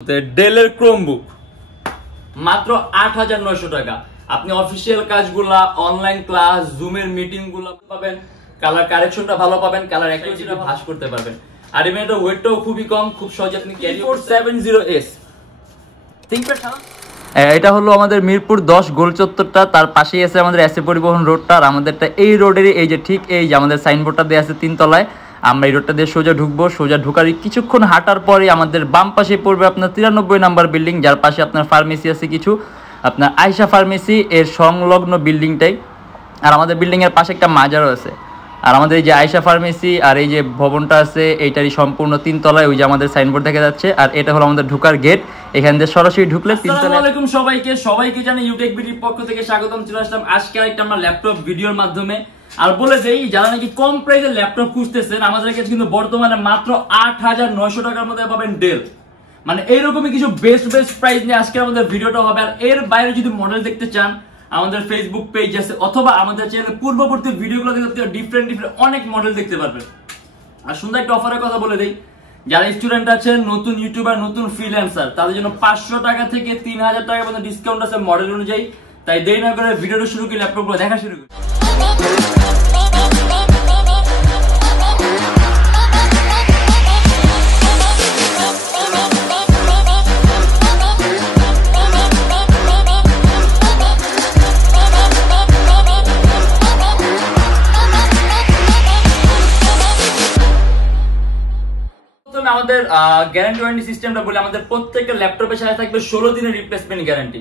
ডেলের ক্রোমবুক মাত্র ৮৯০০ টাকা। আপনি অফিসিয়াল কাজগুলা, অনলাইন ক্লাস, জুমের মিটিং গুলো পাবেন, কালার কারেকশনটা ভালো পাবেন, কালার অ্যাকুরেসিটা ভাঁজ করতে পারবেন। আর এমনিটা ওয়েটটাও খুবই কম, খুব সহজে আপনি ক্যারি 470S থিংকপ্যাড ছাড়া। এটা হলো আমাদের মিরপুর 10 গোল চত্বরটা, তার পাশেই আছে আমাদের এসএ পরিবহন রোডটা। আর আমাদেরটা এই রোডেরই এই যে ঠিক এই যে আমাদের সাইনবোর্ডটা দেওয়া আছে 3 তলায়। আমরা এই রোডটা দিয়ে সোজা ঢুকবো, সোজা ঢুকার কিছুক্ষণ হাঁটার পরে আমাদের বাম পাশে পড়বে আপনার 93 নাম্বার বিল্ডিং, যার পাশে আপনার ফার্মেসি আছে কিছু, আপনার আয়শা ফার্মেসি এর সংলগ্ন বিল্ডিংটাই। আর আমাদের বিল্ডিংয়ের পাশে একটা মাজারও আছে। আর আমাদের এই যে আয়শা ফার্মেসি আর এই যে ভবনটা আছে এইটারই সম্পূর্ণ 3 তলায়, ওই যে আমাদের সাইনবোর্ড দেখা যাচ্ছে। আর এটা হলো আমাদের ঢোকার গেট, এখান দিয়ে সরাসরি ঢুকলে 3 তলায়। আসসালামু আলাইকুম সবাইকে জানি ইউটেকবিডির পক্ষ থেকে স্বাগতম। চলে আসলাম আজকে আরেকটা আমরা ল্যাপটপ ভিডিওর মাধ্যমে। আর বলে দেই, যারা নাকি কম প্রাইসে ল্যাপটপ খুঁজতেছেন, আমাদের কাছে কিন্তু বর্তমানে মাত্র ৮৯০০ টাকার মধ্যে পাবেন ডেল। মানে এইরকমই কিছু বেস্ট প্রাইস নিয়ে আজকে আমাদের ভিডিওটা হবে। আর এর বাইরে যদি মডেল দেখতে চান, আমাদের ফেসবুক পেজ আছে অথবা আমাদের চ্যানেলে পূর্ববর্তী ভিডিওগুলো দেখতে ডিফারেন্ট অনেক মডেল দেখতে পারবেন। আর সুন্দর একটা অফারের কথা বলে দেই, যারা স্টুডেন্ট আছেন, নতুন ইউটিউবার, নতুন ফ্রিল্যান্সার, তাদের জন্য ৫০০ টাকা থেকে ৩০০০ টাকা পর্যন্ত ডিসকাউন্ট আছে মডেল অনুযায়ী। তাই দেরি না করে ভিডিওটা শুরু করি, ল্যাপটপগুলো দেখা শুরু করি। আমাদের গ্যারান্টি ওয়ারেন্টি সিস্টেমটা বলে, আমাদের প্রত্যেকটা ল্যাপটপের সাথে থাকবে 16 দিনের রিপ্লেসমেন্ট গ্যারান্টি।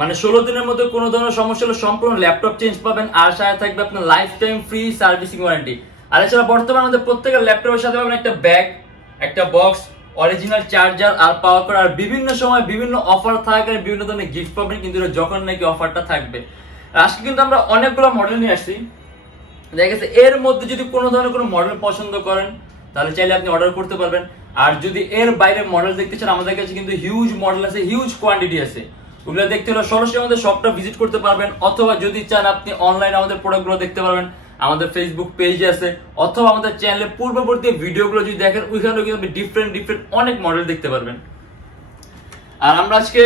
মানে 16 দিনের মধ্যে কোনো ধরনের সমস্যা হলে সম্পূর্ণ ল্যাপটপ চেঞ্জ পাবেন। আর সাথে থাকবে আপনার lifetime free servicing warranty. আর এছাড়া বর্তমানে আমাদের প্রত্যেকটা ল্যাপটপের সাথে পাবেন একটা ব্যাগ, একটা বক্স, অরিজিনাল চার্জার আর পাওয়ার কর্ড। আর বিভিন্ন সময় বিভিন্ন অফার থাকবে, বিভিন্ন ধরনের গিফট পাবেন, কিন্তু যখন নাকি অফারটা থাকবে। আজকে কিন্তু আমরা অনেকগুলো মডেল নিয়ে আসছি। দেখা গেছে এর মধ্যে যদি কোনো ধরনের কোনো মডেল পছন্দ করেন, তাহলে চাইলে আপনি অর্ডার করতে পারবেন। আর যদি এর বাইরে মডেল দেখতে চান, আমাদের কাছে কিন্তু হিউজ মডেল আছে, হিউজ কোয়ান্টিটি আছে। ওগুলো দেখতে হলে সরাসরি আমাদের শপটা ভিজিট করতে পারবেন, অথবা যদি চান আপনি অনলাইনে আমাদের প্রোডাক্টগুলো দেখতে পারবেন। আমাদের ফেসবুক পেজে আছে, অথবা আমাদের চ্যানেলে পূর্ববর্তী ভিডিওগুলো যদি দেখেন, ওইখানেও কিন্তু ডিফারেন্ট অনেক মডেল দেখতে পারবেন। আর আমরা আজকে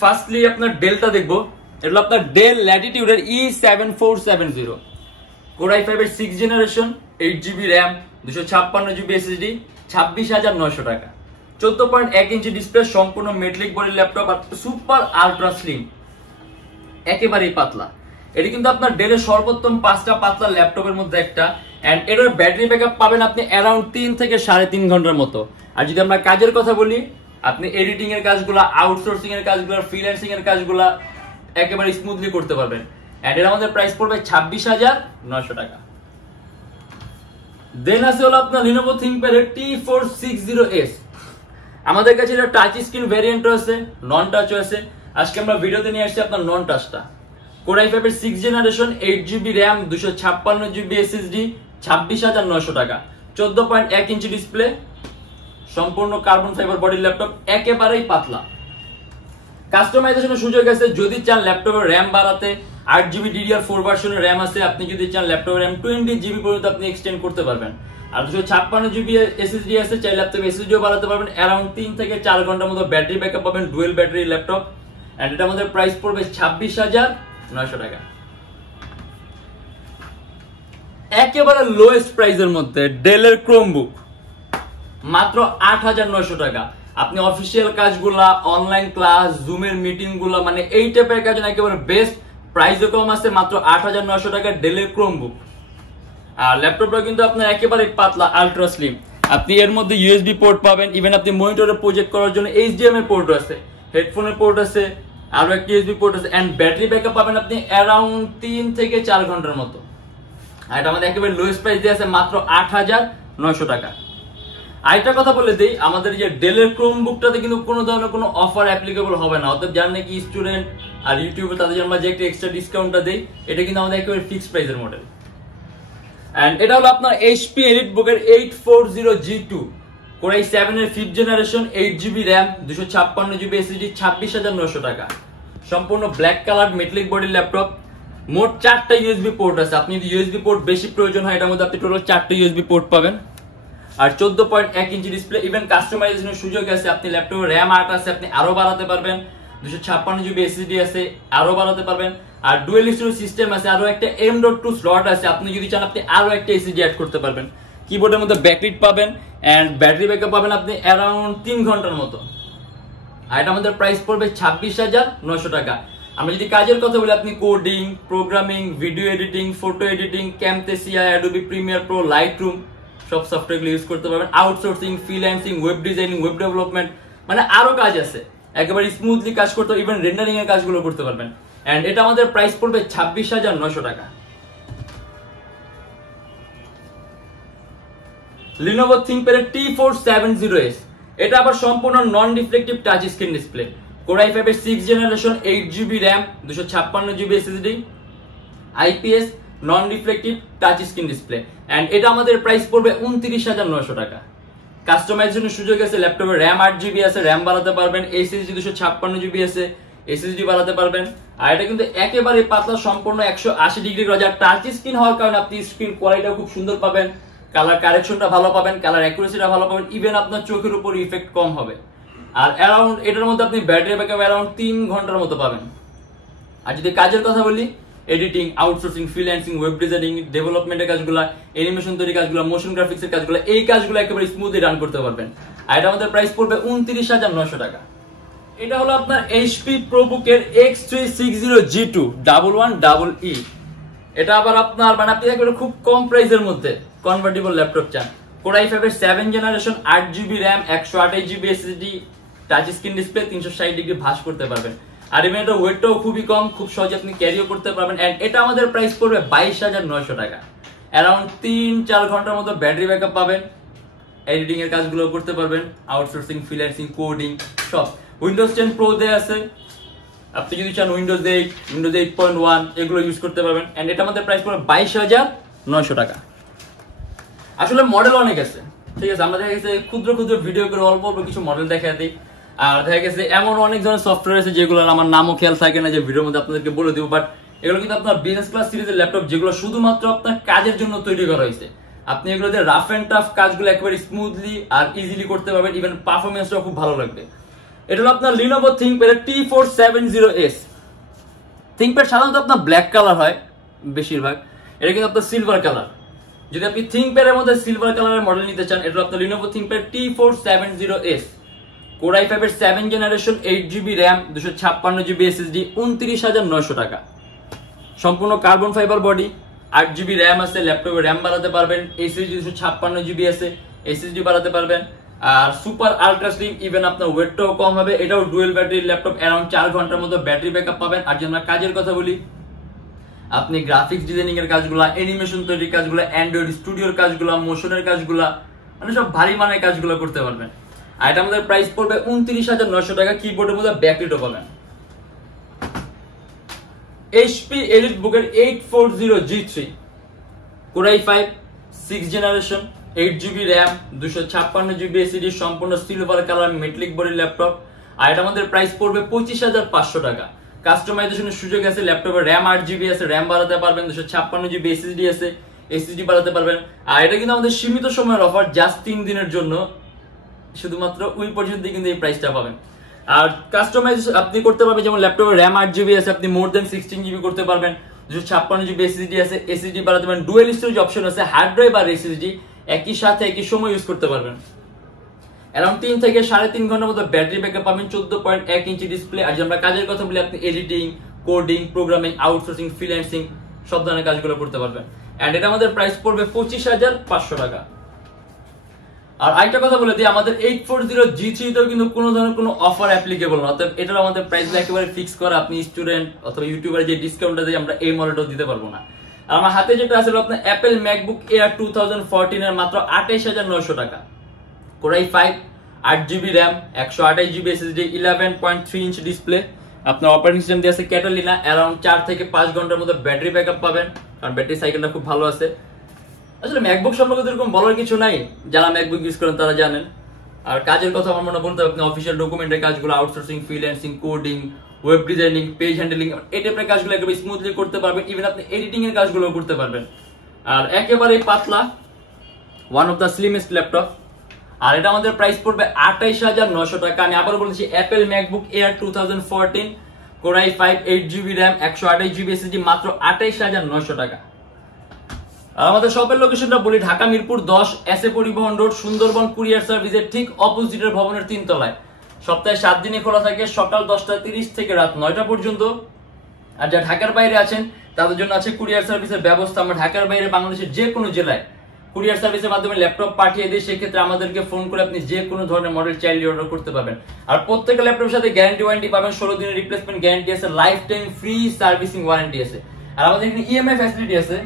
ফার্স্টলি আপনার ডেলটা দেখবো। এটা হলো আপনার ডেল ল্যাটিটিউডের E7470 কোর i5 এর 6th generation, 8GB RAM, 256GB SSD, ২৬৯০০ টাকা। 14.1 ইঞ্চি ডিসপ্লে, সম্পূর্ণ মেটালিক বডি ল্যাপটপ, আর সুপার আলট্রা স্লিম, একেবারেই পাতলা। এটি কিন্তু আপনার ডেলের সর্বোত্তম 5টা পাতলা ল্যাপটপের মধ্যে একটা। এন্ড এটার ব্যাটারি ব্যাকআপ পাবেন আপনি অ্যারাউন্ড 3 থেকে 3.5 ঘন্টার মতো। আর যদি আমরা কাজের কথা বলি, আপনি এডিটিং এর কাজগুলো, আউটসোর্সিং এর কাজগুলো, ফ্রিল্যান্সিং এর কাজগুলো একেবারে স্মুথলি করতে পারবেন। এন্ড এর আমাদের প্রাইস পড়বে ২৬৯০০ টাকা। দেন আছে হলো আপনার লিনোভো থিংকপ্যাড T460S। আমাদের কাছে এটা টাচ স্ক্রিন ভ্যারিয়েন্টও আছে, নন টাচও আছে। আজকে আমরা ভিডিওতে নিয়ে আসছি আপনার নন টাচটা। কোর i5 এর 6th generation, 8GB RAM, 256GB SSD, ২৬৯০০ টাকা। 14.1 ইঞ্চি ডিসপ্লে, সম্পূর্ণ কার্বন ফাইবার বডি ল্যাপটপ, একেবারেই পাতলা। কাস্টমাইজেশনের সুযোগ আছে, যদি চান ল্যাপটপের র্যাম বাড়াতে, 8GB DDR4 ভার্সনের র্যাম আছে। আপনি যদি চান ল্যাপটপের র্যাম 20GB পর্যন্ত আপনি এক্সটেন্ড করতে পারবেন। আর 256GB SSD আছে, চাইলে আপনি SSDও বাড়াতে পারবেন। অ্যারাউন্ড 3 থেকে 4 ঘন্টার মতো ব্যাটারি ব্যাকআপ পাবেন, ডুয়েল ব্যাটারি ল্যাপটপ। এন্ড এটা আমাদের প্রাইস পড়বে ২৬৯০০ টাকা। একেবারে লোয়েস্ট প্রাইসের মধ্যে ডেলের ক্রোমবুক মাত্র ৮৯০০ টাকা। আপনি অফিসিয়াল কাজগুলা, অনলাইন ক্লাস, জুমের মিটিং গুলা, মানে এই টাইপের কাজ একেবারে বেস্ট, প্রাইসও কম আছে, মাত্র ৮৯০০ টাকা ডেলের ক্রোমবুক। আর ল্যাপটপটা কিন্তু আপনার একেবারে পাতলা, আলট্রা স্লিম। আপনি এর মধ্যে ইউএসবি পোর্ট পাবেন, ইভেন আপনি মনিটরে প্রজেক্ট করার জন্য HDMI পোর্ট আছে, হেডফোনের পোর্ট আছে, আরো একটা ইউএসবি পোর্ট আছে। এন্ড ব্যাটারি ব্যাকআপ পাবেন আপনি অ্যারাউন্ড 3 থেকে 4 ঘন্টার মতো। আর এটা আমাদের একেবারে লোয়েস্ট প্রাইস দিয়ে আছে, মাত্র ৮৯০০ টাকা। আরেকটা কথা বলে দেই, আমাদের যে ডেলের ক্রোমবুকটাতে কিন্তু কোনো ধরনের কোনো অফার অ্যাপ্লিকেবল হবে না। অর্থাৎ যারা নাকি স্টুডেন্ট আর ইউটিউবে, তাদের জন্য আমরা যে একটা এক্সট্রা ডিসকাউন্টটা দেই, এটা কিন্তু আমাদের একেবারে ফিক্সড প্রাইসের মডেল। এন্ড এটা হলো আপনার HP এলিটবুকের 840G2 কোর i7 এর 5th generation, 8GB RAM, 256GB SSD, ২৬৯০০ টাকা। সম্পূর্ণ black colour metallic body laptop. মোট 4টা USB পোর্ট আছে। আপনি যদি USB পোর্ট বেশি প্রয়োজন হয়, এটার মধ্যে আপনি টোটাল 4টা USB পোর্ট পাবেন। আর 14.1 ইঞ্চি ডিসপ্লে। ইভেন কাস্টমাইজেশনের সুযোগ আছে, আপনি ল্যাপটপে র্যাম 8 আছে, আপনি আরো বাড়াতে পারবেন। 256 জিবি এসএসডি আছে, আরো বাড়াতে পারবেন। আর ডুয়েল স্টোরেজ সিস্টেম আছে, আরো একটা M.2 স্লট আছে, আপনি যদি চান আপনি আরো একটা এসএসডি অ্যাড করতে পারবেন। কিবোর্ডের মধ্যে ব্যাকলিট পাবেন এন্ড ব্যাটারি ব্যাকআপ পাবেন আপনি অ্যারাউন্ড 3 ঘন্টার মতো। আর এটা আমাদের প্রাইস পড়বে 26,900 টাকা। আমরা যদি কাজের কথা বলি, আপনি coding, programming, video editing, photo editing, Camtasia, Adobe Premiere Pro, Lightroom সব সফটওয়্যারগুলো ইউজ করতে পারবেন। Outsourcing, freelancing, web designing, web development, মানে আরো কাজ আছে, একেবারে স্মুথলি কাজ করতে, ইভেন রেন্ডারিং এর কাজগুলো করতে পারবেন। এন্ড এটা আমাদের প্রাইস পড়বে 26,900 টাকা। Lenovo ThinkPad T470S, এটা আবার সম্পূর্ণ non reflective touch screen display. Core i5 এর 6th generation, 8GB RAM, 256GB SSD, IPS non reflective touch screen display. And এটা আমাদের প্রাইস পড়বে 29,900 টাকা। কাস্টমাইজেশনের সুযোগ আছে, ল্যাপটপে RAM 8GB আছে, RAM বাড়াতে পারবেন। SSD 256GB আছে, SSD বাড়াতে পারবেন। আর এটা কিন্তু একেবারে পাতলা, সম্পূর্ণ 180 ডিগ্রি রোজার টাচ স্ক্রিন হওয়ার কারণে আপনি স্ক্রিন কোয়ালিটিটা খুব সুন্দর পাবেন, কালার কারেকশনটা ভালো পাবেন, কালার অ্যাকুরেসিটা ভালো পাবেন, ইভেন আপনার চোখের উপর ইফেক্ট কম হবে। আর অ্যারাউন্ড এটার মধ্যে আপনি ব্যাটারি ব্যাকআপ অ্যারাউন্ড 3 ঘন্টার মতো পাবেন। আর যদি কাজের কথা বলি, editing, outsourcing, freelancing, web designing, ডেভেলপমেন্টের কাজগুলো, অ্যানিমেশন তৈরি কাজগুলো, মোশন গ্রাফিক্সের কাজগুলো, এই কাজগুলো একেবারে স্মুথলি রান করতে পারবেন। আর এটা আমাদের প্রাইস পড়বে 29,900 টাকা। এটা হলো আপনার HP ProBook-এর X360G2 11EE। এটা আবার আপনার মানে আপনি একবারে খুব কম প্রাইসের মধ্যে কনভার্টেবল ল্যাপটপ চান। Core i5 এর 7th generation, 8GB RAM, 128GB SSD, touch screen display, 360 degree ভাঁজ করতে পারবেন। আর ইভেন এটা ওয়েটটাও খুবই কম, খুব সহজে আপনি ক্যারিও করতে পারবেন। এন্ড এটা আমাদের প্রাইস পড়বে 22,900 টাকা। অ্যারাউন্ড 3-4 ঘন্টার মতো ব্যাটারি ব্যাকআপ পাবেন, এডিটিং এর কাজগুলো করতে পারবেন, আউটসোর্সিং, ফ্রিল্যান্সিং, কোডিং সব। উইন্ডোজ 10 প্রো দেয়া আছে, আপনি যদি চান উইন্ডোজ 8, উইন্ডোজ 8.1 এগুলো ইউজ করতে পারবেন। এন্ড এটা আমাদের প্রাইস পড়বে 22,900 টাকা। আসলে মডেল অনেক আছে, ঠিক আছে, আমরা দেখা গেছে ক্ষুদ্র ক্ষুদ্র ভিডিও করে অল্প অল্প কিছু মডেল দেখা দিই। আর দেখা গেছে এমন অনেক ধরনের সফটওয়্যার আছে যেগুলো আমার নামও খেয়াল থাকে না, যে ভিডিওর মধ্যে আপনাদেরকে বলে দিব। বাট এগুলো কিন্তু আপনার বিজনেস ক্লাস সিরিজের ল্যাপটপ, যেগুলো শুধুমাত্র আপনার কাজের জন্য তৈরি করা হয়েছে। আপনি এগুলোতে রাফ এন্ড টাফ কাজগুলো একেবারে স্মুথলি আর ইজিলি করতে পারবেন, ইভেন পারফরমেন্সটাও খুব ভালো লাগবে। এটা হলো আপনার Lenovo ThinkPad T470S। ThinkPad সাধারণত আপনার ব্ল্যাক কালার হয় বেশিরভাগ, এটা কিন্তু আপনার সিলভার কালার। যদি আপনি ThinkPad এর মধ্যে সিলভার কালারের মডেল নিতে চান, এটা আপনার Lenovo ThinkPad T470S। Core i5 এর 7th generation, 8GB RAM, 256GB SSD, 29,900 টাকা। সম্পূর্ণ carbon fibre body, 8GB RAM আছে, ল্যাপটপে RAM বাড়াতে পারবেন, SSD 256GB আছে, SSD বাড়াতে পারবেন। আর সুপার আলট্রা স্লিম, ইভেন আপনার ওয়েটটাও কম হবে। এটাও ডুয়েল ব্যাটারি ল্যাপটপ, অ্যারাউন্ড 4 ঘন্টার মতো ব্যাটারি ব্যাকআপ পাবেন। আর যদি আমরা কাজের কথা বলি, আপনি গ্রাফিক্স ডিজাইনিং এর কাজগুলো, অ্যানিমেশন তৈরির কাজগুলো, অ্যান্ড্রয়েড স্টুডিওর কাজগুলো, মোশনের কাজগুলো, মানে সব ভারী মানের কাজগুলো করতে পারবেন। আর এটা আমাদের প্রাইস পড়বে 29,900 টাকা। কিবোর্ডের মধ্যে ব্যাকলিটও পাবেন। HP EliteBook এর 840G3, Core i5, 6th generation, 8GB RAM, 256GB SSD, সম্পূর্ণ silver colour metallic body laptop. আর এটা আমাদের প্রাইস পড়বে 25,500 টাকা। কাস্টমাইজেশনের সুযোগ আছে, ল্যাপটপে RAM 8GB আছে, RAM বাড়াতে পারবেন, 256GB SSD আছে, SSD বাড়াতে পারবেন। আর এটা কিন্তু আমাদের সীমিত সময়ের অফার, জাস্ট 3 দিনের জন্য, শুধুমাত্র ওই পর্যন্ত কিন্তু এই প্রাইসটা পাবেন। আর কাস্টমাইজ আপনি করতে পারবেন, যেমন ল্যাপটপে RAM 8GB আছে, আপনি মোর দেন 16GB করতে পারবেন, 256GB SSD আছে, SSD বাড়াতে পারবেন, ডুয়েল স্টোরেজ অপশন আছে, হার্ড ড্রাইভ আর SSD একই সাথে একই সময় ইউজ করতে পারবেন। অ্যারাউন্ড 3 থেকে 3.5 ঘন্টার মতো ব্যাটারি ব্যাকআপ পাবেন, 14.1 ইঞ্চি ডিসপ্লে। আর যদি আমরা কাজের কথা বলি, আপনি editing, coding, programming, outsourcing, freelancing সব ধরনের কাজগুলো করতে পারবেন। এন্ড এটা আমাদের প্রাইস পড়বে 25,500 টাকা। আর আরেকটা কথা বলে দিই, আমাদের 840G3 তেও কিন্তু কোনো ধরনের কোনো অফার অ্যাপ্লিকেবল না, অর্থাৎ এটার আমাদের প্রাইসটা একেবারে ফিক্স করা। আপনি স্টুডেন্ট অথবা ইউটিউবারে যে ডিসকাউন্টটা দেয়, আমরা এই মডেলটাও দিতে পারবো না। আর আমার হাতে যেটা আছে আপনার অ্যাপেল ম্যাকবুক এয়ার 2014 এর মাত্র 28,900 টাকা। Core i5, 8GB RAM, 128GB SSD, 11.3 inch display. আপনার অপারেটিং সিস্টেম দিয়ে আছে ক্যাটালিনা, অ্যারাউন্ড 4 থেকে 5 ঘন্টার মতো ব্যাটারি ব্যাকআপ পাবেন, কারণ ব্যাটারি সাইকেলটা খুব ভালো আছে। আসলে ম্যাকবুক সম্পর্কে এরকম বলার কিছু নাই, যারা ম্যাকবুক ইউজ করেন তারা জানেন। আর কাজের কথা আমার মনে বলতে হবে, আপনি অফিসিয়াল ডকুমেন্টের কাজগুলো, outsourcing, freelancing, coding, web designing, page handling, এই টাইপের কাজগুলো একেবারে স্মুথলি করতে পারবেন। ইভেন আপনি এডিটিং এর কাজগুলো করতে পারবেন। আর একেবারে পাতলা one of the slimmest laptop. আর এটা আমাদের প্রাইস পড়বে 28,900 টাকা। আমি আবার বলছি Apple MacBook Air 2014 Core i5 8GB RAM 128GB SSD মাত্র 28,900 টাকা। আর আমাদের শপের লোকেশনটা বলি, ঢাকা মিরপুর 10 এসএ পরিবহন রোড, সুন্দরবন কুরিয়ার সার্ভিসের ঠিক অপোজিটের ভবনের 3 তলায়। সপ্তাহে 7 দিনই খোলা থাকে, সকাল 10:30 থেকে রাত 9টা পর্যন্ত। আর যারা ঢাকার বাইরে আছেন তাদের জন্য আছে কুরিয়ার সার্ভিসের ব্যবস্থা। আমরা ঢাকার বাইরে বাংলাদেশের যে কোনো জেলায় কুরিয়ার সার্ভিসের মাধ্যমে ল্যাপটপ পাঠিয়ে দিই, সেক্ষেত্রে আমাদেরকে ফোন করে আপনি যে কোনো ধরনের মডেল চাইলে অর্ডার করতে পারবেন। আর প্রত্যেকটা ল্যাপটপের সাথে গ্যারান্টি ওয়ারেন্টি পাবেন, 16 দিনের রিপ্লেসমেন্ট গ্যারান্টি আছে, life time free servicing warranty আছে। আর আমাদের এখানে ইএমআই ফ্যাসিলিটি আছে।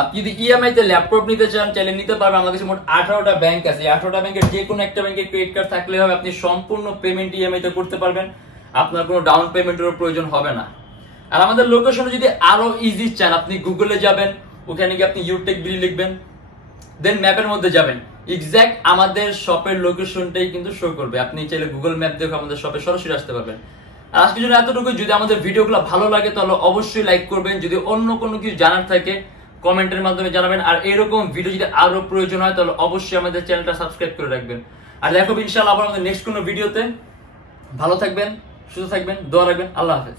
আপনি যদি ইএমআই তে ল্যাপটপ নিতে চান চাইলে নিতে পারবেন। আমাদের কাছে মোট 18টা ব্যাংক আছে। 18টা ব্যাংকের যে কোনো একটা ব্যাংকের ক্রেডিট কার্ড থাকলে হবে, আপনি সম্পূর্ণ পেমেন্ট ইএমআই তে করতে পারবেন, আপনার কোনো ডাউন পেমেন্টের প্রয়োজন হবে না। আর আমাদের লোকেশনে যদি আরো ইজি চান, আপনি গুগলে যাবেন, ওখানে গিয়ে আপনি Youtechbd লিখবেন, দেন ম্যাপের মধ্যে যাবেন, এক্সাক্ট আমাদের শপের লোকেশনটাই কিন্তু শো করবে। আপনি চাইলে গুগল ম্যাপ দেখে আমাদের শপে সরাসরি আসতে পারবেন। আর আজকের জন্য এতটুকু। যদি আমাদের ভিডিওগুলো ভালো লাগে তাহলে অবশ্যই লাইক করবেন। যদি অন্য কোনো কিছু জানার থাকে কমেন্টের মাধ্যমে জানাবেন। আর এরকম ভিডিও যদি আরো প্রয়োজন হয় তাহলে অবশ্যই আমাদের চ্যানেলটা সাবস্ক্রাইব করে রাখবেন। আর দেখো ইনশাআল্লাহ আবার আমাদের নেক্সট কোনো ভিডিওতে। ভালো থাকবেন, সুস্থ থাকবেন, দোয়া রাখবেন। আল্লাহ হাফেজ।